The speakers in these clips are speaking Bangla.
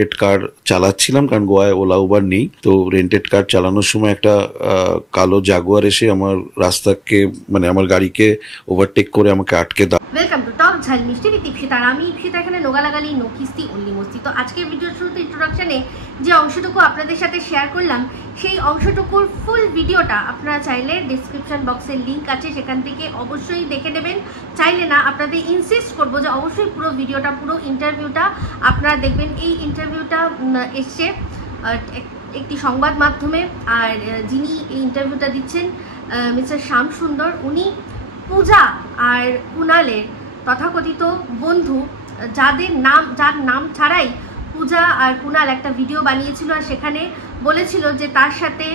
রেন্টেড কার চালাচ্ছিলাম, কারণ গোয়ায় ওলা উবার নেই। তো রেন্টেড কার চালানোর সময় একটা কালো জাগুয়ার এসে আমার রাস্তাকে মানে আমার গাড়িকে ওভারটেক করে আমাকে আটকে দাও। ওয়েলকাম টু টক ঝাল মিষ্টি উইথ ইপসিতা। আমি ইপসিতা, এখানে নোগালাগালি নো কিস্তি অনলি মস্তি। তো আজকের ভিডিওর শুরুতে ইন্ট্রোডাকশনে যে অংশটুকু আপনাদের সাথে শেয়ার করলাম, সেই অংশটুকুর ফুল ভিডিওটা আপনারা চাইলে ডিসক্রিপশন বক্সের লিঙ্ক আছে, সেখান থেকে অবশ্যই দেখে নেবেন। চাইলে না, আপনাদের ইনসিস্ট করবো যে অবশ্যই পুরো ভিডিওটা, পুরো ইন্টারভিউটা আপনারা দেখবেন। এই ইন্টারভিউটা এসছে একটি সংবাদ মাধ্যমে, আর যিনি এই ইন্টারভিউটা দিচ্ছেন মিস্টার শ্যাম সুন্দর, উনি পূজা আর কুণালের তথাকথিত বন্ধু, যার নাম ছাড়াই পূজা আর কুণাল একটা ভিডিও বানিয়েছিল, আর সেখানে বলেছিল যে তার সাথে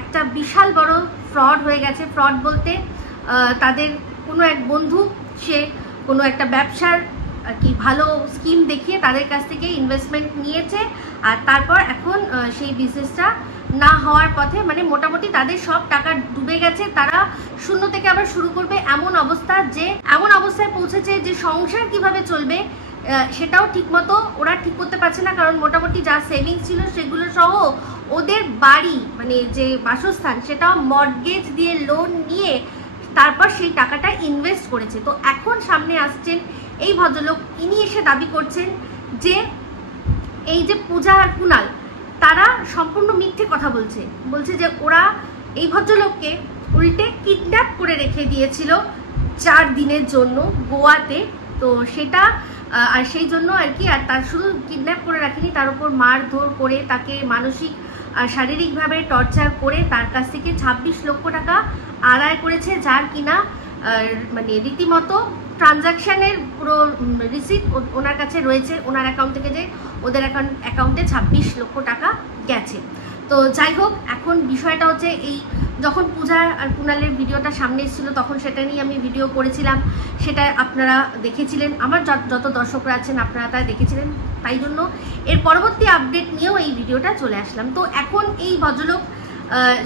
একটা বিশাল বড় ফ্রড হয়ে গেছে। ফ্রড বলতে তাদের কোনো এক বন্ধু, সে কোনো একটা ব্যবসার আর কি ভালো স্কিম দেখিয়ে তাদের কাছ থেকে ইনভেস্টমেন্ট নিয়েছে, আর তারপর এখন সেই বিজনেসটা না হওয়ার পথে, মানে মোটামুটি তাদের সব টাকা ডুবে গেছে। তারা শূন্য থেকে আবার শুরু করবে এমন অবস্থায় পৌঁছেছে যে সংসার কিভাবে চলবে সেটাও ঠিকমতো ওরা ঠিক করতে পারছে না, কারণ মোটামুটি যা সেভিংস ছিল সেগুলো সহ ওদের বাড়ি, মানে যে বাসস্থান, সেটাও মর্টগেজ দিয়ে লোন নিয়ে তারপর সেই টাকাটা ইনভেস্ট করেছে। তো এখন সামনে আসছেন এই ভদ্রলোক, ইনি এসে দাবি করছেন যে এই যে পূজা আর কুণাল, তারা সম্পূর্ণ মিথ্যে কথা বলছে যে ওরা এই ভদ্রলোককে উল্টে কিডন্যাপ করে রেখে দিয়েছিল 4 দিনের জন্য গোয়াতে। তো সেটা আর সেই জন্য আর কি, আর তার শুধু কিডন্যাপ করে রাখেনি, তার উপর মারধর করে তাকে মানসিক আর শারীরিকভাবে টর্চার করে তার কাছ থেকে 26 লক্ষ টাকা আদায় করেছে, যার কিনা মানে রীতিমতো ট্রানজাকশানের পুরো রিসিপ্ট ওনার কাছে রয়েছে, ওনার অ্যাকাউন্ট থেকে যে ওদের অ্যাকাউন্টে 26 লক্ষ টাকা গেছে। তো যাই হোক, এখন বিষয়টা হচ্ছে এই, যখন পূজা আর কুণালের ভিডিওটা সামনে এসেছিল তখন সেটা নিয়ে আমি ভিডিও করেছিলাম, সেটা আপনারা দেখেছিলেন, আমার যত দর্শকরা আছেন আপনারা তাই দেখেছিলেন, তাই জন্য এর পরবর্তী আপডেট নিয়েও এই ভিডিওটা চলে আসলাম। তো এখন এই ভদ্রলোক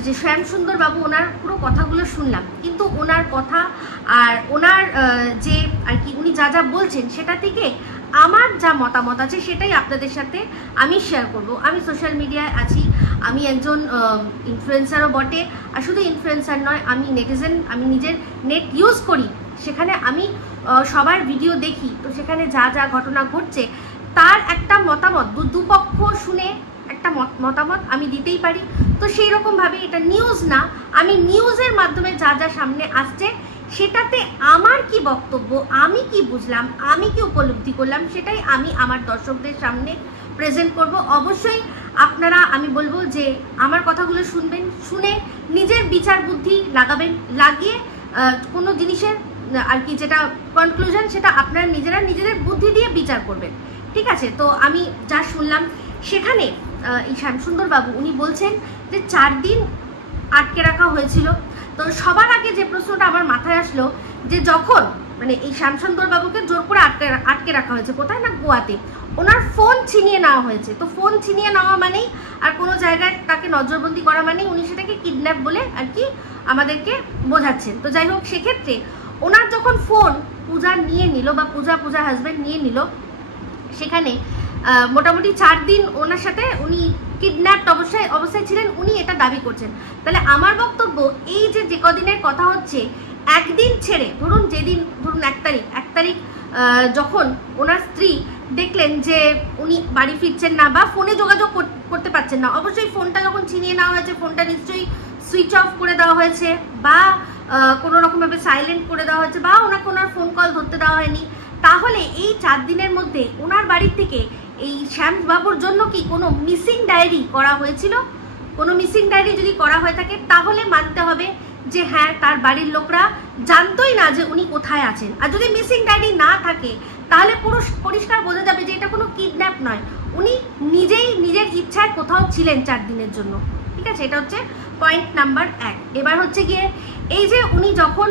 যে শ্যাম সুন্দর বাবু, ওনার পুরো কথাগুলো শুনলাম, কিন্তু ওনার কথা আর ওনার যে আর কি উনি যা বলছেন সেটা থেকে আমার যা মতামত আছে সেটাই আপনাদের সাথে আমি শেয়ার করব। আমি সোশ্যাল মিডিয়ায় আছি, আমি একজন ইনফ্লুয়েন্সারও বটে, আর শুধু ইনফ্লুয়েন্সার নয়, আমি নেটিজেন, আমি নিজের নেট ইউজ করি, সেখানে আমি সবার ভিডিও দেখি। তো সেখানে যা ঘটনা ঘটছে তার একটা মতামত, দুপক্ষ শুনে একটা মতামত আমি দিতেই পারি। তো সেই রকমভাবে এটা নিউজ না, আমি নিউজের মাধ্যমে যা সামনে আসছে সেটাতে আমার কি বক্তব্য, আমি কি বুঝলাম, আমি কি উপলব্ধি করলাম, সেটাই আমি আমার দর্শকদের সামনে প্রেজেন্ট করব। অবশ্যই আপনারা, আমি বলবো যে আমার কথাগুলো শুনবেন, শুনে নিজের বিচার বুদ্ধি লাগাবেন, লাগিয়ে কোনো জিনিসের আর কি যেটা কনক্লুশন, সেটা আপনারা নিজেদের বুদ্ধি দিয়ে বিচার করবেন, ঠিক আছে? তো আমি যা শুনলাম সেখানে এই শ্যামসুন্দর বাবু উনি বলছেন যে 4 দিন আটকে রাখা হয়েছিল। তো সবার আগে যে প্রশ্নটা আমার মাথায় আসলো, যে যখন মানে এই শ্যামসুন্দর বাবুকে জোর করে আটকে রাখা হয়েছে, কোথায় না গোয়াতে, ওনার ফোন ছিনিয়ে নেওয়া হয়েছে। তো ফোন ছিনিয়ে নেওয়া মানেই আর কোনো জায়গায় তাকে নজরবন্দি করা মানেই উনি সেটাকে কিডন্যাপ বলে আর কি আমাদেরকে বোঝাচ্ছেন। তো যাই হোক, সেক্ষেত্রে ওনার যখন ফোন পূজা নিয়ে নিল, বা পূজা হাজব্যান্ড নিয়ে নিল, সেখানে মোটামুটি 4 দিন ওনার সাথে উনি কিডন্যাপড অবস্থায় ছিলেন, উনি এটা দাবি করছেন। তাহলে আমার বক্তব্য এই যে কদিনের কথা হচ্ছে, একদিন ছেড়ে ধরুন, যেদিন ধরুন 1 তারিখ যখন ওনার স্ত্রী দেখলেন যে উনি বাড়ি ফিরছেন না বা ফোনে যোগাযোগ করতে পারছেন না, অবশ্যই ফোনটা যখন ছিনিয়ে নেওয়া হয়েছে, ফোনটা নিশ্চয়ই সুইচ অফ করে দেওয়া হয়েছে, বা কোনো রকমভাবে সাইলেন্ট করে দেওয়া হয়েছে, বা ওনাকে ওনার ফোন কল ধরতে দেওয়া হয়নি। তাহলে এই 4 দিনের মধ্যে ওনার বাড়ির থেকে এই শ্যামবাবুর জন্য কি কোনো মিসিং ডায়েরি করা হয়েছিল? কোনো মিসিং ডায়েরি যদি করা হয়ে থাকে, তাহলে মানতে হবে যে হ্যাঁ, তার বাড়ির লোকরা জানতোই না যে উনি কোথায় আছেন। আর যদি মিসিং ডায়েরি না থাকে, তাহলে পুরো পরিষ্কার বোঝা যাবে যে এটা কোনো কিডন্যাপ নয়, উনি নিজের ইচ্ছায় কোথাও ছিলেন 4 দিনের জন্য, ঠিক আছে? এটা হচ্ছে পয়েন্ট নাম্বার 1। এবার হচ্ছে গিয়ে এই যে উনি যখন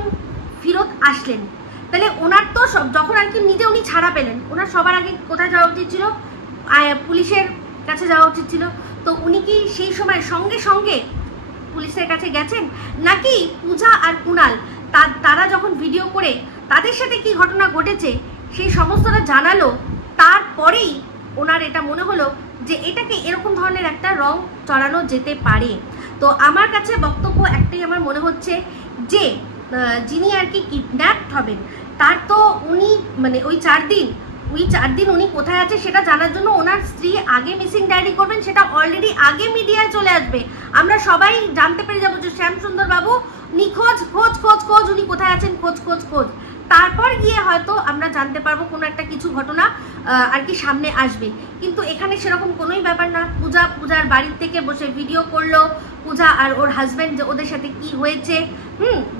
ফেরত আসলেন, তাহলে ওনার তো যখন আর কি নিজে উনি ছাড়া পেলেন, ওনার সবার আগে কোথায় যাওয়া উচিত ছিল? পুলিশের কাছে যাওয়া উচিত ছিল। তো উনি কি সেই সময় সঙ্গে সঙ্গে পুলিশের কাছে গেছেন, নাকি পূজা আর কুণাল তারা যখন ভিডিও করে তাদের সাথে কি ঘটনা ঘটেছে সেই সমস্তটা জানালো, তারপরেই ওনার এটা মনে হলো যে এটাকে এরকম ধরনের একটা রং চড়ানো যেতে পারে। তো আমার কাছে বক্তব্য একটাই আমার মনে হচ্ছে যে যিনি আর কি কিডন্যাপড হবেন তার তো উনি মানে ওই 4 দিন উনি কোথায় আছে সেটা জানার জন্য ওনার স্ত্রী আগে মিসিং ডায়েরি করবেন, সেটা অলরেডি আগে মিডিয়ায় চলে আসবে, আমরা সবাই জানতে পেরে যাবো যে শ্যামসুন্দর বাবু নিখোঁজ, খোঁজ উনি কোথায় আছেন, খোঁজ। তারপর গিয়ে হয়তো আমরা জানতে পারবো কোনো একটা কিছু ঘটনা আর কি সামনে আসবে। কিন্তু এখানে সেরকম কোনোই ব্যাপার না। পূজার বাড়ির থেকে বসে ভিডিও করলো, পূজা আর ওর হাজব্যান্ড যে ওদের সাথে কি হয়েছে,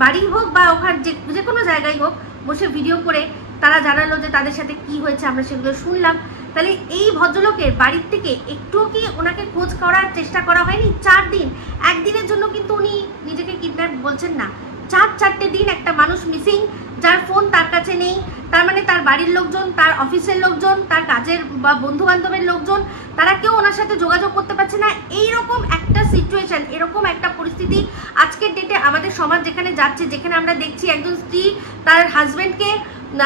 বাড়ি হোক বা ওখানে যে কোনো জায়গায় হোক, বসে ভিডিও করে তারা জানালো যে তাদের সাথে কি হয়েছে, আমরা সেগুলো শুনলাম। তাহলে এই ভদ্রলোকের বাড়ির থেকে একটুও কি ওনাকে খোঁজ করার চেষ্টা করা হয়নি? 4 দিন, একদিনের জন্য কিন্তু উনি নিজেকে কিডন্যাপ বলছেন না, 4-4টে দিন একটা মানুষ মিসিং, যার ফোন তার কাছে নেই। তার মানে তার বাড়ির লোকজন, তার অফিসের লোকজন, তার কাজের বা বন্ধু বান্ধবের লোকজন, তারা কেউ ওনার সাথে যোগাযোগ করতে পারছে না। এইরকম একটা সিচুয়েশন, এরকম একটা পরিস্থিতি আজকের ডেটে আমাদের সমাজ যেখানে যাচ্ছে, যেখানে আমরা দেখছি একজন স্ত্রী তার হাজব্যান্ডকে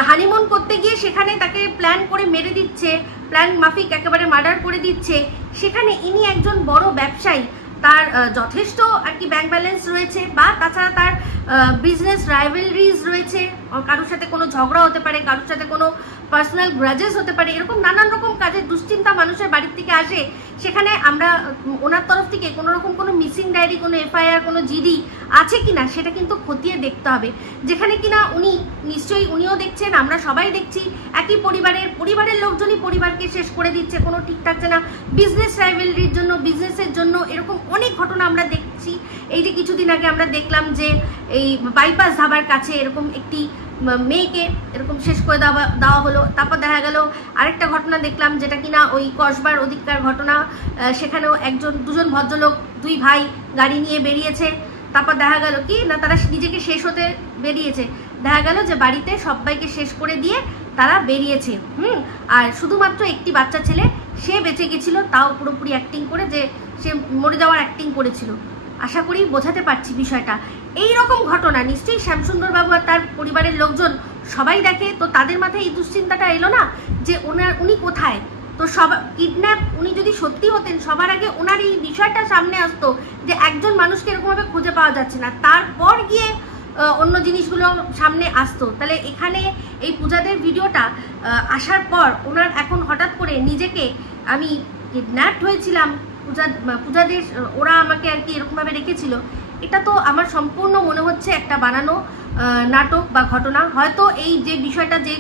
হানিমুন করতে গিয়ে সেখানে তাকে প্ল্যান করে মেরে দিচ্ছে, প্ল্যান মাফিক একেবারে মার্ডার করে দিচ্ছে, সেখানে ইনি একজন বড় ব্যবসায়ী, তার যথেষ্ট আর কি ব্যাংক ব্যালেন্স রয়েছে, বা তাছাড়া তার বিজনেস রাইভেলরিজ রয়েছে, কারোর সাথে কোনো ঝগড়া হতে পারে, কারোর সাথে কোনো পার্সোনাল গ্রাজেস হতে পারে, এরকম নানান রকম কাজের দুশ্চিন্তা মানুষের বাড়ির থেকে আসে। সেখানে আমরা ওনার তরফ থেকে কোনো রকম কোনো মিসিং ডায়েরি, কোনো এফআইআর, কোনো জিডি আছে কিনা সেটা কিন্তু খতিয়ে দেখতে হবে। যেখানে কিনা উনি নিশ্চয়ই উনিও দেখছেন, আমরা সবাই দেখছি, একই পরিবারের লোকজনই পরিবারকে শেষ করে দিচ্ছে, কোনো ঠিক থাকছে না, বিজনেস রাইভেলরির জন্য, বিজনেসের জন্য, এরকম অনেক ঘটনা আমরা দেখছি। এই যে কিছুদিন আগে আমরা দেখলাম যে এই বাইপাস ধাবার কাছে এরকম একটি মেয়েকে এরকম শেষ করে দেওয়া হলো। তারপর দেখা গেল আরেকটা ঘটনা দেখলাম, যেটা কিনা ওই কসবার ওদিককার ঘটনা, সেখানেও দুজন ভদ্রলোক, 2 ভাই গাড়ি নিয়ে বেরিয়েছে। তারপর দেখা গেল কি না, তারা নিজেকে শেষ হতে বেরিয়েছে, দেখা গেল যে বাড়িতে সবাইকে শেষ করে দিয়ে তারা বেরিয়েছে। আর শুধুমাত্র একটি বাচ্চা ছেলে, সে বেঁচে গেছিল, তাও পুরোপুরি অ্যাক্টিং করে, যে সে মরে যাওয়ার অ্যাক্টিং করেছিল। আশা করি বোঝাতে পারছি বিষয়টা। এই রকম ঘটনা নিশ্চয়ই শ্যামসুন্দর বাবু আর তার পরিবারের লোকজন সবাই দেখে, তো তাদের মাথায় এই দুশ্চিন্তাটা এলো না যে উনি কোথায়। তো কিডন্যাপ উনি যদি সত্যি হতেন, সবার আগে ওনার এই বিষয়টা সামনে আসতো যে একজন মানুষকে এরকমভাবে খুঁজে পাওয়া যাচ্ছে না, তারপর গিয়ে অন্য জিনিসগুলো সামনে আসতো। তাহলে এখানে এই পূজাদের ভিডিওটা আসার পর ওনার এখন হঠাৎ করে নিজেকে আমি কিডন্যাপড হয়েছিলাম, পূজাদের ওরা আমাকে আর কি এরকমভাবে রেখেছিল, এটা তো আমার সম্পূর্ণ মনে হচ্ছে একটা বানানো নাটক বা ঘটনা। হয়তো এই যে বিষয়টা, যে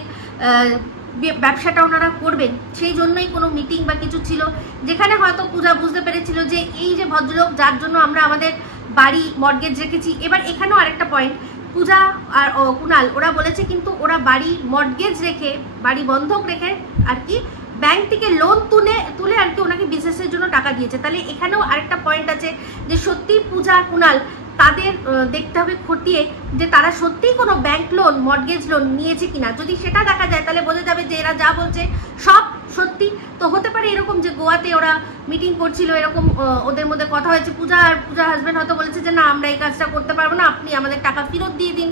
ব্যবসাটা ওনারা করবেন, সেই জন্যই কোনো মিটিং বা কিছু ছিল, যেখানে হয়তো পূজা বুঝতে পেরেছিল যে এই যে ভদ্রলোক যার জন্য আমরা আমাদের বাড়ি মর্টগেজ রেখেছি। এবার এখানেও আরেকটা পয়েন্ট, পূজা আর কুণাল ওরা বলেছে কিন্তু ওরা বাড়ি মর্টগেজ রেখে, বাড়ি বন্ধক রেখে আর কি ব্যাংক থেকে লোন তুলে আর কি ওনাকে বিজনেসের জন্য টাকা দিয়েছে। তাহলে এখানেও আরেকটা পয়েন্ট আছে যে সত্যি পূজা কুণাল তাদের দেখতে হবে খতিয়ে যে তারা সত্যিই কোনো ব্যাংক লোন, মর্টগেজ লোন নিয়েছে কিনা। যদি সেটা দেখা যায় তাহলে বোঝা যাবে যে এরা যা বলছে সব সত্যি। তো হতে পারে এরকম যে গোয়াতে ওরা মিটিং করছিল, এরকম ওদের মধ্যে কথা হয়েছে, পূজার হাজব্যান্ড হয়তো বলেছে যে না আমরা এই কাজটা করতে পারবো না, আপনি আমাদের টাকা ফেরত দিয়ে দিন,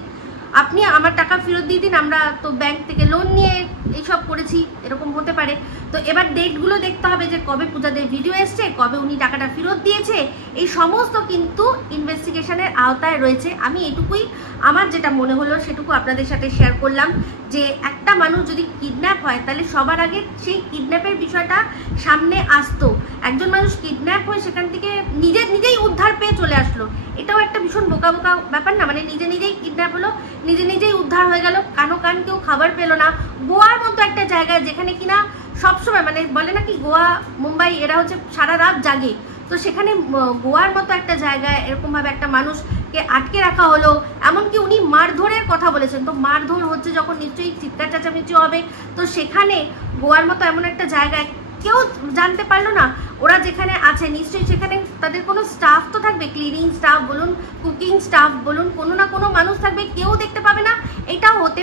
আপনি আমার টাকা ফেরত দিয়ে দিন, আমরা তো ব্যাংক থেকে লোন নিয়ে এইসব করেছি, এরকম হতে পারে। তো এবার ডেটগুলো দেখতে হবে যে কবে পূজাদের ভিডিও এসছে, কবে উনি টাকাটা ফেরত দিয়েছে, এই সমস্ত কিন্তু ইনভেস্টিগেশনের আওতায় রয়েছে। আমি এটুকুই আমার যেটা মনে হলো সেটুকু আপনাদের সাথে শেয়ার করলাম যে একটা মানুষ যদি কিডন্যাপ হয় তাহলে সবার আগে সেই কিডন্যাপের বিষয়টা সামনে আসতো। একজন মানুষ কিডন্যাপ হয়ে সেখান থেকে নিজেই উদ্ধার পেয়ে চলে আসলো, এটাও একটা ভীষণ বোকা ব্যাপার না? মানে নিজেই কিডন্যাপ হলো, নিজেই উদ্ধার হয়ে গেল, কান কেউ খাবার পেলো না। গোয়ার মতো একটা জায়গায় যেখানে কিনা সবসময় মানে বলে না কি গোয়া মুম্বাই এরা হচ্ছে সারা রাত জাগে, তো সেখানে গোয়ার মতো একটা জায়গায় এরকমভাবে একটা মানুষকে আটকে রাখা হলো। এমনকি উনি মারধরের কথা বলেছেন, তো মারধর হচ্ছে যখন নিশ্চয়ই চিৎকার চেঁচামেচি হবে। তো সেখানে গোয়ার মতো এমন একটা জায়গায় কেউ জানতে পারলো না ওরা যেখানে আছে, নিশ্চয়ই সেখানে তাদের কোনো স্টাফ তো থাকবে, ক্লিনিং স্টাফ বলুন, কুকিং স্টাফ বলুন, কোনো না কোনো মানুষ থাকবে, কেউ দেখতে পাবে না। এটা হতে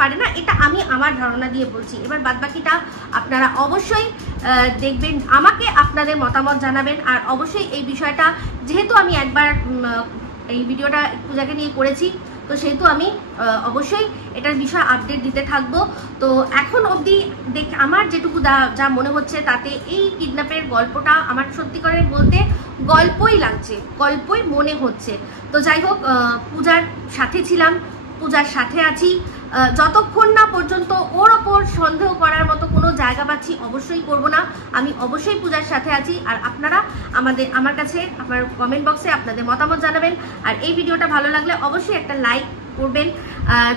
পারে না, এটা আমি আমার ধারণা দিয়ে বলছি। এবার বাদবাকিটা আপনারা অবশ্যই দেখবেন, আমাকে আপনাদের মতামত জানাবেন। আর অবশ্যই এই বিষয়টা যেহেতু আমি একবার এই ভিডিওটা পূজাকে নিয়ে করেছি, তো সেহেতু আমি অবশ্যই এটার বিষয়ে আপডেট দিতে থাকবো। তো এখন অবধি আমার যেটুকু যা মনে হচ্ছে তাতে এই কিডন্যাপের গল্পটা আমার সত্যি করে বলতে গল্পই লাগছে, গল্পই মনে হচ্ছে। তো যাই হোক, পূজার সাথে ছিলাম, পূজার সাথে আছি, যতক্ষণ না পর্যন্ত ওর ওপর সন্দেহ করার মতো কোনো জায়গা পাচ্ছি অবশ্যই করব না। আমি অবশ্যই পূজার সাথে আছি। আর আপনারা আমার কাছে আমার কমেন্ট বক্সে আপনাদের মতামত জানাবেন। আর এই ভিডিওটা ভালো লাগলে অবশ্যই একটা লাইক করবেন,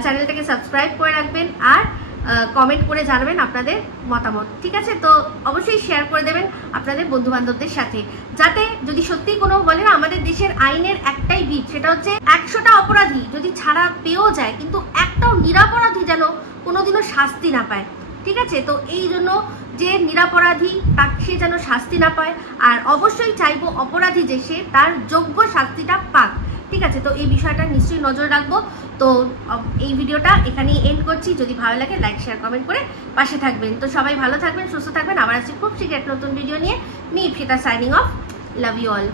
চ্যানেলটাকে সাবস্ক্রাইব করে রাখবেন, আর কমেন্ট করে জানাবেন আপনাদের মতামত, ঠিক আছে? তো অবশ্যই শেয়ার করে দেবেন আপনাদের বন্ধু বান্ধবদের সাথে, যাতে যদি সত্যি কোনো বলে না, আমাদের দেশের আইনের একটাই ভিত, সেটা হচ্ছে 100টা অপরাধী যদি ছাড়া পেয়েও যায়, কিন্তু একটাও নিরপরাধী যেন কোনোদিনও শাস্তি না পায়, ঠিক আছে? তো এই জন্য যে নিরপরাধী সে যেন শাস্তি না পায়, আর অবশ্যই চাইবো অপরাধী যে সে তার যোগ্য শাস্তিটা পাক, ঠিক আছে? তো এই বিষয়টা নিশ্চয়ই নজর রাখবো। তো এই ভিডিওটা এখানেই এন্ড করছি। যদি ভালো লাগে লাইক শেয়ার কমেন্ট করে পাশে থাকবেন। তো সবাই ভালো থাকবেন, সুস্থ থাকবেন। আবার আসছি খুব শীঘ্র একটা নতুন ভিডিও নিয়ে। Me Ipsita signing off. Love you all.